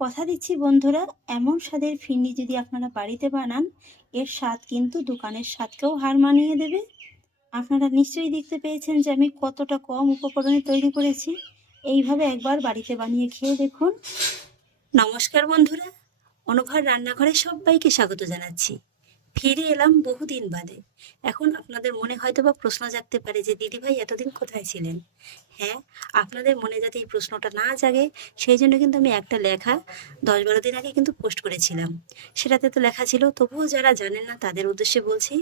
কথা দিচ্ছি বন্ধুরা, এমন স্বাদের ফিরনি যদি আপনারা বাড়িতে বানান, এর স্বাদ কিন্তু দোকানের স্বাদকেও হার মানিয়ে দেবে। আপনারা নিশ্চয়ই দেখতে পেয়েছেন যে আমি কতটা কম উপকরণে তৈরি করেছি। এইভাবে একবার বাড়িতে বানিয়ে খেয়ে দেখুন। নমস্কার বন্ধুরা, অনুভার রান্নাঘরে সবাইকে স্বাগত জানাচ্ছি। ফিরে এলাম বহুদিন বাদে। এখন আপনাদের মনে হয়তো বা প্রশ্ন জাগতে পারে যে দিদিভাই এতদিন কোথায় ছিলেন। হ্যাঁ, আপনাদের মনে যাতে এই প্রশ্নটা না জাগে সেই জন্য কিন্তু আমি একটা লেখা 10-12 দিন আগে কিন্তু পোস্ট করেছিলাম। সেটাতে তো লেখা ছিল, তবুও যারা জানেন না তাদের উদ্দেশ্যে বলছি,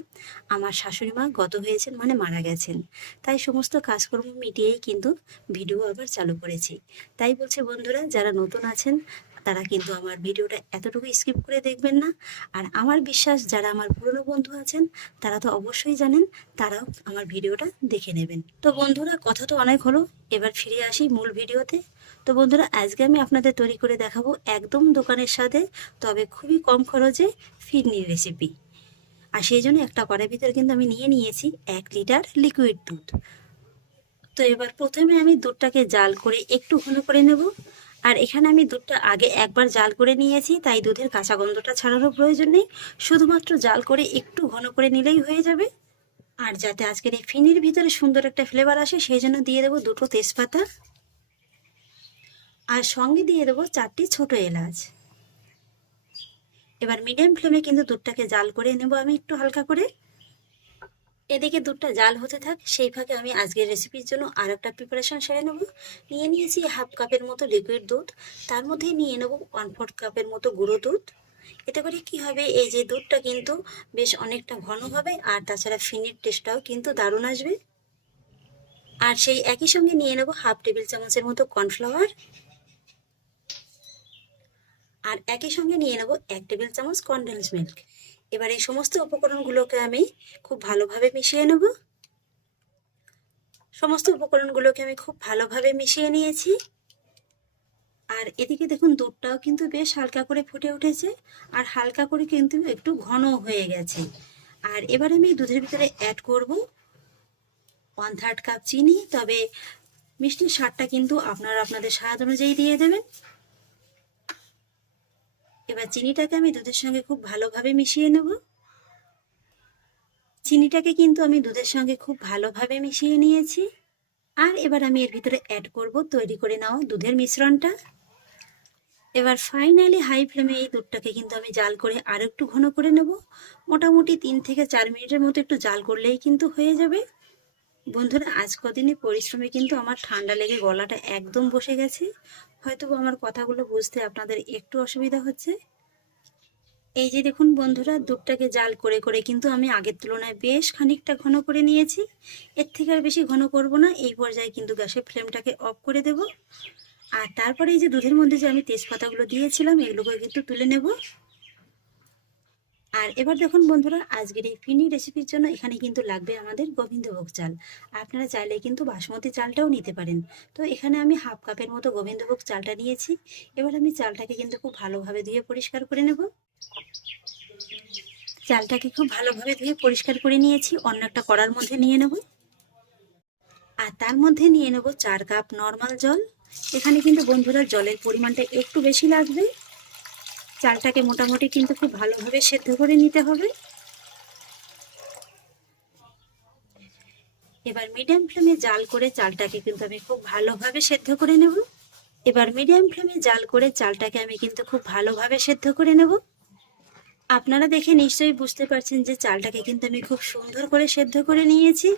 আমার শাশুড়ি মা গত হয়েছেন মানে মারা গেছেন। তাই সমস্ত কাজকর্ম মিটিয়েই কিন্তু ভিডিও আবার চালু করেছি। তাই বলছি বন্ধুরা, যারা নতুন আছেন তারা কিন্তু আমার ভিডিওটা এতটুকু স্কিপ করে দেখবেন না। আর আমার বিশ্বাস যারা আমার পুরনো বন্ধু আছেন তারা তো অবশ্যই জানেন, তারাও আমার ভিডিওটা দেখে নেবেন। তো বন্ধুরা, কথা তো অনেক হলো, এবার ফিরে আসি মূল ভিডিওতে। তো বন্ধুরা, আজকে আমি আপনাদের তৈরি করে দেখাবো একদম দোকানের সাথে, তবে খুবই কম খরচে ফিরনির রেসিপি। আর সেই জন্য একটা কড়াইয়ের ভিতরে কিন্তু আমি নিয়েছি 1 লিটার লিকুইড দুধ। তো এবার প্রথমে আমি দুধটাকে জাল করে একটু ঘন করে নেব। আর এখানে আমি দুধটা আগে একবার জাল করে নিয়েছি, তাই দুধের কাঁচা গন্ধটা ছাড়ানোর প্রয়োজন নেই, শুধুমাত্র জাল করে একটু ঘন করে নিলেই হয়ে যাবে। আর যাতে আজকের এই ফিনির ভিতরে সুন্দর একটা ফ্লেভার আসে সেই জন্য দিয়ে দেবো 2টো তেজপাতা, আর সঙ্গে দিয়ে দেবো 4টি ছোট এলাচ। এবার মিডিয়াম ফ্লেমে কিন্তু দুধটাকে জাল করে নেব আমি একটু হালকা করে। এদিকে দুধটা জাল হতে থাক, সেই ফাঁকে আমি আজকের রেসিপির জন্য আর একটা প্রিপারেশন সেরে নেব। নিয়েছি 1/2 কাপের মতো লিকুইড দুধ, তার মধ্যে নিয়ে নেব 1/4 কাপের মতো গুঁড়ো দুধ। এতে করে কি হবে, এই যে দুধটা কিন্তু বেশ অনেকটা ঘন হবে, আর তাছাড়া ফিনির টেস্টটাও কিন্তু দারুণ আসবে। আর সেই একই সঙ্গে নিয়ে নেব 1/2 টেবিল চামচের মতো কর্নফ্লাওয়ার, আর একই সঙ্গে নিয়ে নেব 1 টেবিল চামচ কনডেন্স মিল্ক। এবার এই সমস্ত উপকরণগুলোকে আমি খুব ভালোভাবে মিশিয়ে নেব। সমস্ত উপকরণগুলোকে আমি খুব ভালোভাবে মিশিয়ে নিয়েছি। আর এদিকে দেখুন দুধটাও কিন্তু বেশ হালকা করে ফুটে উঠেছে, আর হালকা করে কিন্তু একটু ঘন হয়ে গেছে। আর এবার আমি দুধের ভিতরে অ্যাড করব 1/3 কাপ চিনি, তবে মিষ্টির স্বাদটা কিন্তু আপনারা আপনাদের স্বাদ অনুযায়ী দিয়ে দেবেন। এবার চিনিটাকে আমি দুধের সঙ্গে খুব ভালোভাবে মিশিয়ে নেব। চিনিটাকে কিন্তু আমি দুধের সঙ্গে খুব ভালোভাবে মিশিয়ে নিয়েছি। আর এবার আমি এর ভিতরে অ্যাড করব তৈরি করে নেওয়া দুধের মিশ্রণটা। এবার ফাইনালি হাই ফ্লেমে এই দুধটাকে কিন্তু আমি জাল করে আর একটু ঘন করে নেব। মোটামুটি 3 থেকে 4 মিনিটের মতো একটু জাল করলেই কিন্তু হয়ে যাবে। বন্ধুরা, আজ কদিনে পরিশ্রমে কিন্তু আমার ঠান্ডা লেগে গলাটা একদম বসে গেছে, হয়তো আমার কথাগুলো বুঝতে আপনাদের একটু অসুবিধা হচ্ছে। এই যে দেখুন বন্ধুরা, দুধটাকে জাল করে করে কিন্তু আমি আগের তুলনায় বেশ খানিকটা ঘন করে নিয়েছি। এর থেকে আর বেশি ঘন করব না। এই পর্যায়ে কিন্তু গ্যাসের ফ্লেমটাকে অফ করে দেব। আর তারপরে এই যে দুধের মধ্যে যে আমি তেজপাতাগুলো দিয়েছিলাম এগুলোকে কিন্তু তুলে নেব। আর এবার দেখুন বন্ধুরা, আজকের এই ফিনি রেসিপির জন্য এখানে কিন্তু লাগবে আমাদের গোবিন্দভোগ চাল। আপনারা চাইলে কিন্তু বাসমতি চালটাও নিতে পারেন। তো এখানে আমি 1/2 কাপের মতো গোবিন্দভোগ চালটা নিয়েছি। এবার আমি চালটাকে কিন্তু খুব ভালোভাবে ধুয়ে পরিষ্কার করে নেব। চালটাকে খুব ভালোভাবে ধুয়ে পরিষ্কার করে নিয়েছি, অন্য একটা কড়ার মধ্যে নিয়ে নেব। আর তার মধ্যে নিয়ে নেব 4 কাপ নর্মাল জল। এখানে কিন্তু বন্ধুরা জলের পরিমাণটা একটু বেশি লাগবে। চালটাকে মোটামুটি কিন্তু খুব ভালোভাবে সেদ্ধ করে নিতে হবে। এবার মিডিয়াম ফ্লেমে জাল করে চালটাকে কিন্তু আমি খুব ভালোভাবে সেদ্ধ করে নেব। এবার মিডিয়াম ফ্লেমে জাল করে চালটাকে আমি কিন্তু খুব ভালোভাবে সেদ্ধ করে নেব। আপনারা দেখে নিশ্চয়ই বুঝতে পারছেন যে চালটাকে কিন্তু আমি খুব সুন্দর করে সেদ্ধ করে নিয়েছি।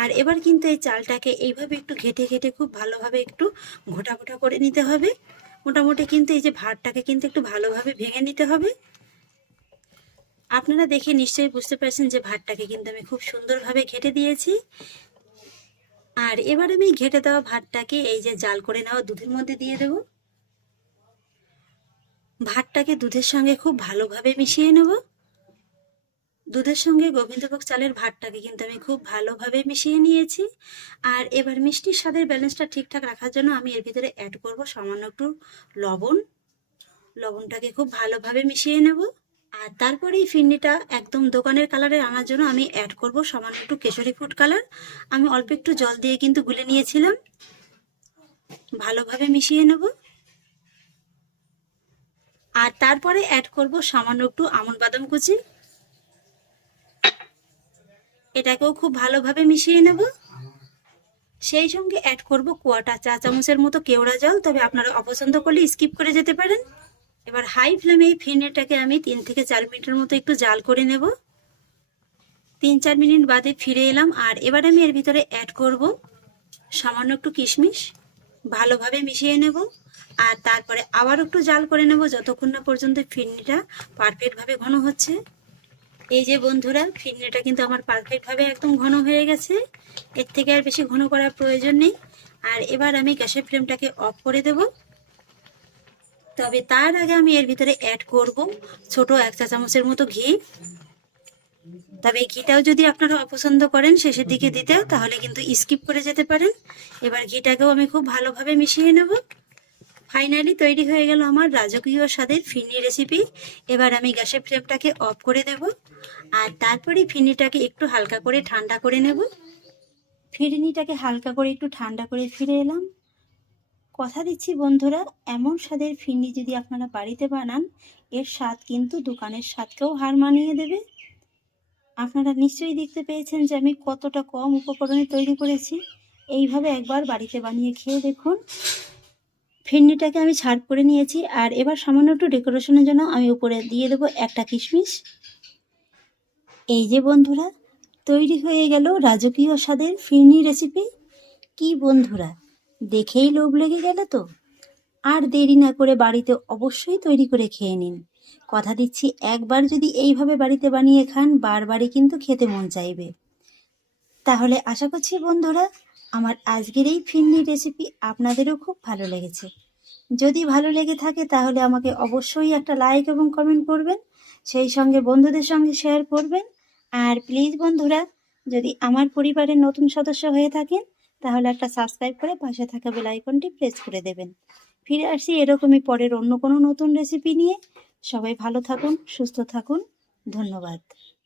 আর এবার কিন্তু এই চালটাকে এইভাবে একটু ঘেটে ঘেটে খুব ভালোভাবে একটু ঘোটা ঘোটা করে নিতে হবে। মোটামুটি কিন্তু এই যে ভাতটাকে কিন্তু একটু ভালোভাবে ভেঙে নিতে হবে। আপনারা দেখে নিশ্চয়ই বুঝতে পারছেন যে ভাতটাকে কিন্তু আমি খুব সুন্দরভাবে ঘেটে দিয়েছি। আর এবার আমি ঘেটে দেওয়া ভাতটাকে এই যে জাল করে নেওয়া দুধের মধ্যে দিয়ে দেব। ভাতটাকে দুধের সঙ্গে খুব ভালোভাবে মিশিয়ে নেব। দুধের সঙ্গে গোবিন্দভোগ চালের ভাতটাকে কিন্তু আমি খুব ভালোভাবে মিশিয়ে নিয়েছি। আর এবার মিষ্টির স্বাদের ব্যালেন্সটা ঠিকঠাক রাখার জন্য আমি এর ভিতরে অ্যাড করব সামান্য একটু লবণ। লবণটাকে খুব ভালোভাবে মিশিয়ে নেব। আর তারপরে এই ফিরনিটা একদম দোকানের কালারে আনার জন্য আমি অ্যাড করব সামান্য একটু কেশরি ফুড কালার। আমি অল্প একটু জল দিয়ে কিন্তু গুলে নিয়েছিলাম। ভালোভাবে মিশিয়ে নেব। আর তারপরে অ্যাড করব সামান্য একটু আমন্ড বাদাম কুচি। এটাকেও খুব ভালোভাবে মিশিয়ে নেব। সেই সঙ্গে অ্যাড করব কোয়াটা চা চামচের মতো কেওড়া জল, তবে আপনারা অপছন্দ করলে স্কিপ করে যেতে পারেন। এবার হাই ফ্লেমে এই ফিরনিটাকে আমি 3 থেকে 4 মিনিটের মতো একটু জাল করে নেব। 3-4 মিনিট বাদে ফিরে এলাম, আর এবার আমি এর ভিতরে অ্যাড করব সামান্য একটু কিশমিশ। ভালোভাবে মিশিয়ে নেব, আর তারপরে আবার একটু জাল করে নেব যতক্ষণ না পর্যন্ত ফিরনিটা পারফেক্টভাবে ঘন হচ্ছে। এই যে বন্ধুরা, ফিরনিটা কিন্তু আমার পারফেক্টভাবে একদম ঘন হয়ে গেছে। এর থেকে আর বেশি ঘন করার প্রয়োজন নেই। আর এবার আমি গ্যাসের ফ্লেমটাকে অফ করে দেব। তবে তার আগে আমি এর ভিতরে অ্যাড করব ছোট 1 চা চামচের মতো ঘি। তবে ঘিটাও যদি আপনারা অপছন্দ করেন শেষের দিকে দিতে, তাহলে কিন্তু স্কিপ করে যেতে পারেন। এবার ঘিটাকেও আমি খুব ভালোভাবে মিশিয়ে নেব। ফাইনালি তৈরি হয়ে গেল আমার রাজকীয় স্বাদের ফিরনি রেসিপি। এবার আমি গ্যাসের ফ্লেমটাকে অফ করে দেব, আর তারপরে ফিরনিটাকে একটু হালকা করে ঠান্ডা করে নেব। ফিরনিটাকে হালকা করে একটু ঠান্ডা করে ফিরে এলাম। কথা দিচ্ছি বন্ধুরা, এমন স্বাদের ফিরনি যদি আপনারা বাড়িতে বানান, এর স্বাদ কিন্তু দোকানের স্বাদকেও হার মানিয়ে দেবে। আপনারা নিশ্চয়ই দেখতে পেয়েছেন যে আমি কতটা কম উপকরণে তৈরি করেছি। এইভাবে একবার বাড়িতে বানিয়ে খেয়ে দেখুন। ফিরনিটাকে আমি সার্ভ করে নিয়েছি, আর এবার সামান্য একটু ডেকোরেশনের জন্য আমি উপরে দিয়ে দেবো একটা কিশমিশ। এই যে বন্ধুরা, তৈরি হয়ে গেল রাজকীয় স্বাদের ফিরনি রেসিপি। কি বন্ধুরা, দেখেই লোভ লেগে গেল তো? আর দেরি না করে বাড়িতে অবশ্যই তৈরি করে খেয়ে নিন। কথা দিচ্ছি, একবার যদি এইভাবে বাড়িতে বানিয়ে খান, বারবারই কিন্তু খেতে মন চাইবে। তাহলে আশা করছি বন্ধুরা, আমার আজকের এই ফিরনি রেসিপি আপনাদেরও খুব ভালো লেগেছে। যদি ভালো লেগে থাকে তাহলে আমাকে অবশ্যই একটা লাইক এবং কমেন্ট করবেন, সেই সঙ্গে বন্ধুদের সঙ্গে শেয়ার করবেন। আর প্লিজ বন্ধুরা, যদি আমার পরিবারের নতুন সদস্য হয়ে থাকেন তাহলে একটা সাবস্ক্রাইব করে পাশে থাকা বেল আইকনটি প্রেস করে দেবেন। ফিরে আসি এরকমই পরের অন্য কোনো নতুন রেসিপি নিয়ে। সবাই ভালো থাকুন, সুস্থ থাকুন। ধন্যবাদ।